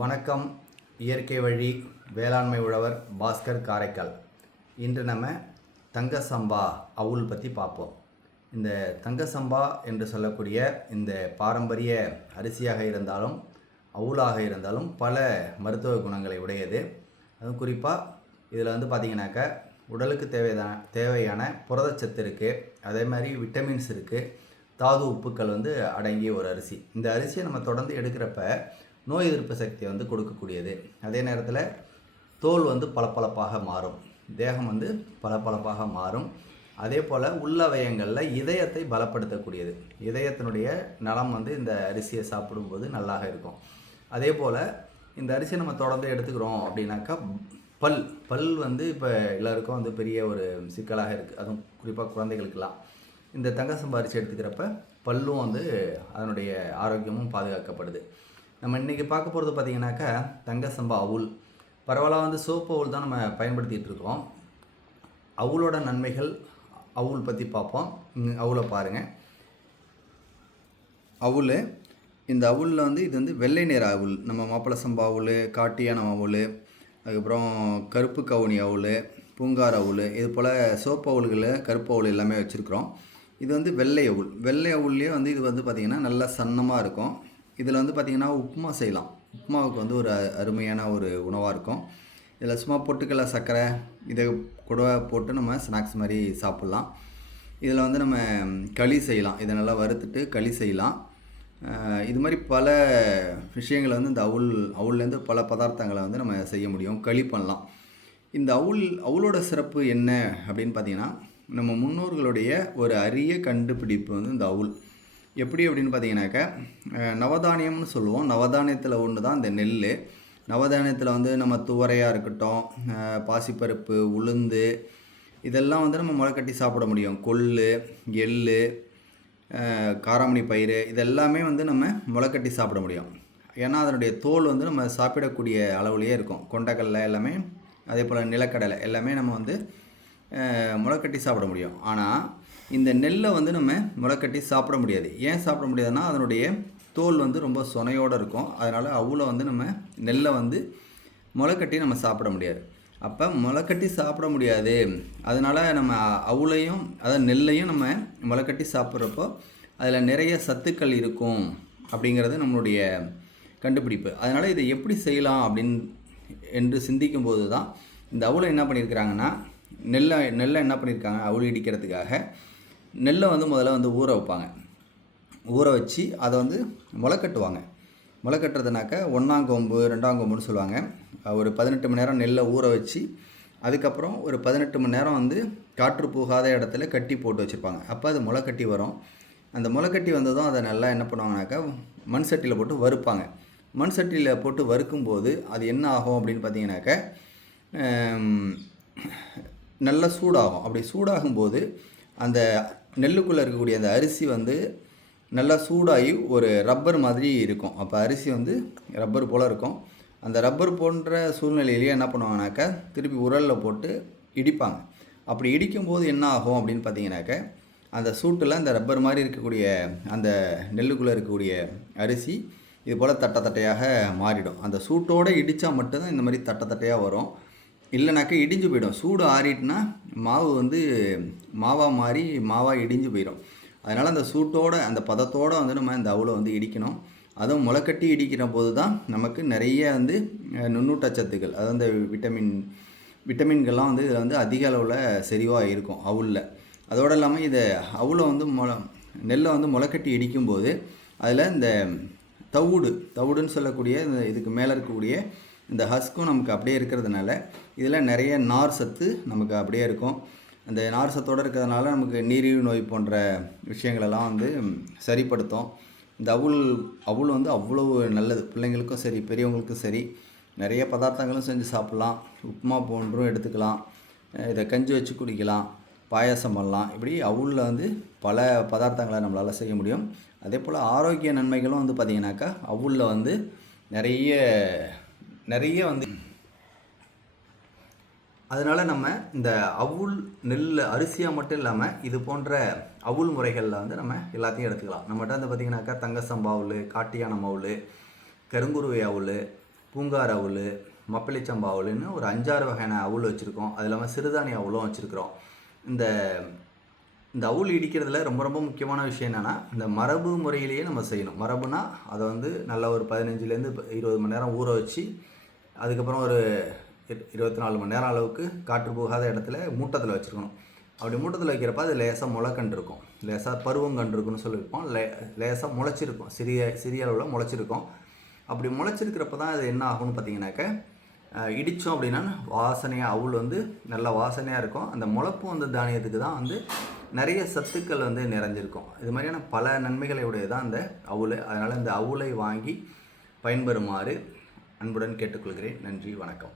வணக்கம். இயற்கை வழி வேளாண்மை உழவர் பாஸ்கர் காரைக்கால். இன்று நம்ம தங்க சம்பா அவுல் பற்றி பார்ப்போம். இந்த தங்க சம்பா என்று சொல்லக்கூடிய இந்த பாரம்பரிய அரிசியாக இருந்தாலும் அவுலாக இருந்தாலும் பல மருத்துவ குணங்களை உடையது. அதுவும் குறிப்பாக இதில் பார்த்திங்கனாக்கா உடலுக்கு தேவையான புரதச்சத்து இருக்குது, அதே மாதிரி விட்டமின்ஸ் இருக்குது, தாது உப்புக்கள் அடங்கிய ஒரு அரிசி. இந்த அரிசியை நம்ம தொடர்ந்து எடுக்கிறப்ப நோய் எதிர்ப்பு சக்தியை கொடுக்கக்கூடியது. அதே நேரத்தில் தோல் பளபளப்பாக மாறும், தேகம் பளபளப்பாக மாறும். அதே போல் உள்ளவயங்களில் இதயத்தை பலப்படுத்தக்கூடியது. இதயத்தினுடைய நலம் இந்த அரிசியை சாப்பிடும்போது நல்லாக இருக்கும். அதே போல் இந்த அரிசியை நம்ம தொடர்ந்து எடுத்துக்கிறோம் அப்படின்னாக்கா பல் இப்போ எல்லாருக்கும் பெரிய ஒரு சிக்கலாக இருக்குது. அதுவும் குறிப்பாக குழந்தைகளுக்கெல்லாம் இந்த தங்க சம்பா அரிசி எடுத்துக்கிறப்ப பல்லும் அதனுடைய ஆரோக்கியமும் பாதுகாக்கப்படுது. நம்ம இன்றைக்கி பார்க்க போகிறது பார்த்திங்கனாக்கா தங்க சம்பா அவுல். பரவாயில்ல சோப்பு அவுல் தான் நம்ம பயன்படுத்திகிட்டு இருக்கோம். அவுலோட நன்மைகள் அவுல் பற்றி பார்ப்போம். அவுலை பாருங்கள். அவுல், இந்த அவுலில் இது வெள்ளை நிற அவுல், நம்ம மாப்பிள சம்பா அவுல், காட்டியான அவுல், அதுக்கப்புறம் கருப்பு கவுனி அவுல், பூங்கார் அவுல், இது போல் சோப்பு அவுல்கள், கருப்பு அவுல் எல்லாமே வச்சுருக்குறோம். இது வெள்ளை அவுல். வெள்ளை அவுல்லையே இது பார்த்திங்கன்னா நல்லா சன்னமாக இருக்கும். இதில் பார்த்திங்கன்னா உப்புமா செய்யலாம். உப்புமாவுக்கு ஒரு அருமையான ஒரு உணவாக இருக்கும். இதில் சும்மா பொட்டுக்கடலை, சர்க்கரை இதை கூட போட்டு நம்ம ஸ்நாக்ஸ் மாதிரி சாப்பிட்லாம். இதில் நம்ம களி செய்யலாம். இதை நல்லா வறுத்துட்டு களி செய்யலாம். இது மாதிரி பல விஷயங்களை இந்த அவுல்லேருந்து பல பதார்த்தங்களை நம்ம செய்ய முடியும், களி பண்ணலாம். இந்த அவுலோட சிறப்பு என்ன அப்படின்னு பார்த்திங்கன்னா, நம்ம முன்னோர்களுடைய ஒரு அரிய கண்டுபிடிப்பு இந்த அவுல். எப்படி அப்படின்னு பார்த்தீங்கன்னாக்கா, நவதானியம்னு சொல்லுவோம். நவதானியத்தில் ஒன்று தான் இந்த நெல். நவதானியத்தில் நம்ம துவரையாக இருக்கட்டும், பாசிப்பருப்பு, உளுந்து, இதெல்லாம் நம்ம முளைக்கட்டி சாப்பிட முடியும். கொள்ளு, எள்ளு, காராமணி பயிறு, இதெல்லாமே நம்ம முளைக்கட்டி சாப்பிட முடியும். ஏன்னா அதனுடைய தோல் நம்ம சாப்பிடக்கூடிய அளவுலேயே இருக்கும். கொண்டக்கடலை எல்லாமே, அதே போல் நிலக்கடலை எல்லாமே நம்ம முளைக்கட்டி சாப்பிட முடியும். ஆனால் இந்த நெல்லை நம்ம முளைக்கட்டி சாப்பிட முடியாது. ஏன் சாப்பிட முடியாதுன்னா அதனுடைய தோல் ரொம்ப சொனையோடு இருக்கும். அதனால் அவுல நம்ம நெல்லை முளைக்கட்டி நம்ம சாப்பிட முடியாது. அப்போ முளைக்கட்டி சாப்பிட முடியாது, அதனால் நம்ம அவுலையும் அதாவது நெல்லையும் நம்ம முளைக்கட்டி சாப்பிட்றப்போ அதில் நிறைய சத்துக்கள் இருக்கும் அப்படிங்கிறது நம்மளுடைய கண்டுபிடிப்பு. அதனால் இதை எப்படி செய்யலாம் என்று சிந்திக்கும்போது தான் இந்த அவுலை என்ன பண்ணியிருக்கிறாங்கன்னா, நெல்லை என்ன பண்ணியிருக்காங்க, அவுள் இடிக்கிறதுக்காக நெல்லை முதல்ல ஊற வைப்பாங்க. ஊற வச்சு அதை முளைக்கட்டுவாங்க. முளைக்கட்டுறதுனாக்கா ஒன்றாங்கொம்பு, ரெண்டாங்கொம்புன்னு சொல்லுவாங்க. ஒரு 18 மணி நேரம் நெல்லை ஊற வச்சு அதுக்கப்புறம் ஒரு 18 மணி நேரம் காற்று போகாத இடத்துல கட்டி போட்டு வச்சுருப்பாங்க. அப்போ அது முளைக்கட்டி வரும். அந்த முளைக்கட்டி வந்ததும் அதை நல்லா என்ன பண்ணுவாங்கனாக்கா மண் சட்டியில் போட்டு வறுப்பாங்க. மண் சட்டியில் போட்டு வறுக்கும்போது அது என்ன ஆகும் அப்படின்னு பார்த்தீங்கன்னாக்கா, நல்லா சூடாகும். அப்படி சூடாகும்போது அந்த நெல்லுக்குள்ளே இருக்கக்கூடிய அந்த அரிசி நல்லா சூடாகி ஒரு ரப்பர் மாதிரி இருக்கும். அப்போ அரிசி ரப்பர் போல் இருக்கும். அந்த ரப்பர் போன்ற சூழ்நிலையிலேயே என்ன பண்ணுவாங்கனாக்கா திருப்பி உரலில் போட்டு இடிப்பாங்க. அப்படி இடிக்கும்போது என்ன ஆகும் அப்படின்னு பார்த்தீங்கன்னாக்கா, அந்த சூட்டில் அந்த ரப்பர் மாதிரி இருக்கக்கூடிய அந்த நெல்லுக்குள்ளே இருக்கக்கூடிய அரிசி இது போல் தட்டை தட்டையாக மாறிடும். அந்த சூட்டோடு இடித்தா மட்டும்தான் இந்த மாதிரி தட்டை தட்டையாக வரும். இல்லைனாக்கா இடிஞ்சு போயிடும். சூடு ஆறிட்டுனா மாவு மாவாக மாறி மாவாக இடிஞ்சு போயிடும். அதனால் அந்த சூட்டோடு அந்த பதத்தோடு நம்ம இந்த அவுலை இடிக்கணும். அதுவும் முளைக்கட்டி இடிக்கிற போது தான் நமக்கு நிறைய நுண்ணூட்டச்சத்துக்கள், அதாவது அந்த விட்டமின்கள்லாம் இதில் அதிக அளவில் செறிவாக இருக்கும் அவுலில். அதோடு இல்லாமல் இதை அவுலை நெல்லை முளைக்கட்டி இடிக்கும்போது அதில் இந்த தவிடுன்னு சொல்லக்கூடிய இதுக்கு மேலே இருக்கக்கூடிய இந்த ஹஸ்க்கும் நமக்கு அப்படியே இருக்கிறதுனால இதில் நிறைய நார் சத்து நமக்கு அப்படியே இருக்கும். அந்த நார் சத்தோடு இருக்கிறதுனால நமக்கு நீரிழிவு நோய் போன்ற விஷயங்களெல்லாம் சரிப்படுத்தும். இந்த அவுல் அவ்வளவு நல்லது. பிள்ளைங்களுக்கும் சரி, பெரியவங்களுக்கும் சரி, நிறைய பதார்த்தங்களும் செஞ்சு சாப்பிட்லாம். உப்புமா போன்றும் எடுத்துக்கலாம். இதை கஞ்சி வச்சு குடிக்கலாம், பாயாசம் பண்ணலாம். இப்படி அவுலில் பல பதார்த்தங்களை நம்மளால் செய்ய முடியும். அதே போல் ஆரோக்கிய நன்மைகளும் பார்த்திங்கனாக்கா அவுலில் நிறைய அதனால் நம்ம இந்த அவுல் நெல் அரிசியாக மட்டும் இல்லாமல் இது போன்ற அவுல் முறைகளில் நம்ம எல்லாத்தையும் எடுத்துக்கலாம். நம்மகிட்ட பார்த்திங்கனாக்கா தங்க சம்பா அவுல், காட்டியானம் அவுல், கருங்குருவை அவுல், பூங்கார் அவுள், மப்பிள்ளைச்சம்பா அவுள்னு ஒரு 5, 6 வகையான அவுள் வச்சுருக்கோம். அது இல்லாமல் சிறுதானிய அவுளும் வச்சுருக்குறோம். இந்த இந்த அவுள் இடிக்கிறதுல ரொம்ப ரொம்ப முக்கியமான விஷயம் என்னென்னா, இந்த மரபு முறையிலேயே நம்ம செய்யணும். மரபுனா அதை வந்து நல்லா ஒரு 15லேருந்து 20 மணி நேரம் ஊற வச்சு, அதுக்கப்புறம் ஒரு 24 மணி நேரம் அளவுக்கு காற்று போகாத இடத்துல மூட்டத்தில் வச்சுருக்கணும். அப்படி மூட்டத்தில் வைக்கிறப்ப அது லேசாக முளைக்கன்று இருக்கும், லேசாக பருவங்கன்று இருக்குன்னு சொல்லியிருப்போம். லேசாக முளைச்சிருக்கும், சிறிய அளவில் முளைச்சிருக்கும். அப்படி முளைச்சிருக்கிறப்ப தான் அது என்ன ஆகும்னு பார்த்தீங்கன்னாக்க, இடித்தோம் அப்படின்னா வாசனையாக அவுள் வந்து நல்லா வாசனையாக இருக்கும். அந்த முளைப்பு வந்த தானியத்துக்கு தான் வந்து நிறைய சத்துக்கள் வந்து நிறைஞ்சிருக்கும். இது மாதிரியான பல நன்மைகளை உடையது தான் அந்த அவுள். அதனால் இந்த அவுளை வாங்கி பயன்பெறுமாறு அன்புடன் கேட்டுக்கொள்கிறேன். நன்றி, வணக்கம்.